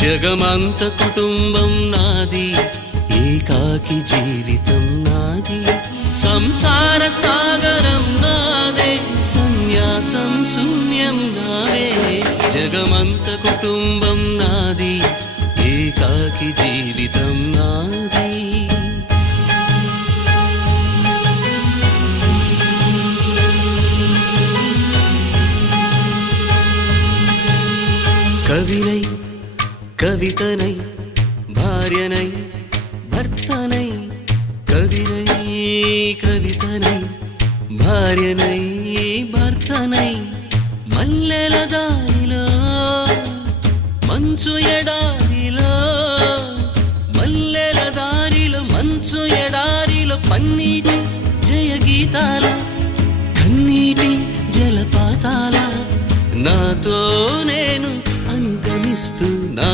జగమంత కుటుంబం నాది, ఏకాకి జీవితం నాది, సంసార సాగరం నాదే, సన్యాసం శూన్యం నావే. జగమంత కుటుంబం నాది, ఏకాకి జీవితం నాది. కవినై కవితనై భార్యనై భర్తనై, కవినై కవితనై భార్యనై భర్తనై, మల్లెల దారిలో మంచు ఎడారిలో, మల్లెల దారిలో మంచు ఎడారిలో, పన్నీటి జయ గీతాల కన్నీటి జలపాతాల, నాతో నేను అనుగమిస్తూ నా